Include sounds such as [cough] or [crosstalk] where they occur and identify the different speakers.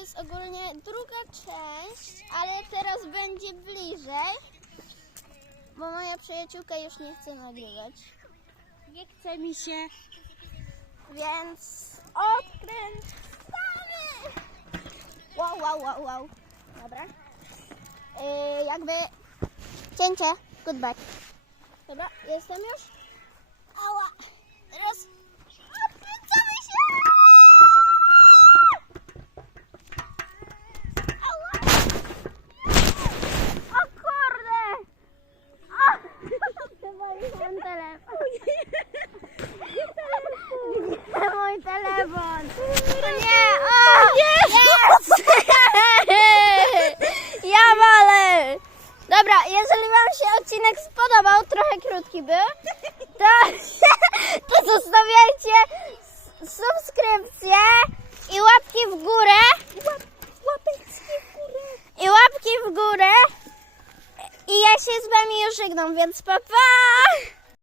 Speaker 1: jest ogólnie druga część, ale teraz będzie bliżej, bo moja przyjaciółka już nie chce nagrywać.
Speaker 2: Nie chce mi się.
Speaker 1: Więc odkręcamy! Wow, wow, wow, wow. Dobra. Yy, jakby cięcie. Goodbye. Dobra, jestem już. Ała. Telefon. O nie, o! Jest! [laughs] Ja walę! Dobra, jeżeli wam się odcinek spodobał, trochę krótki był, to, to zostawiajcie subskrypcję i łapki w górę. Łapeczki w górę. I łapki w górę. I ja się z wami już żegnam, więc pa pa!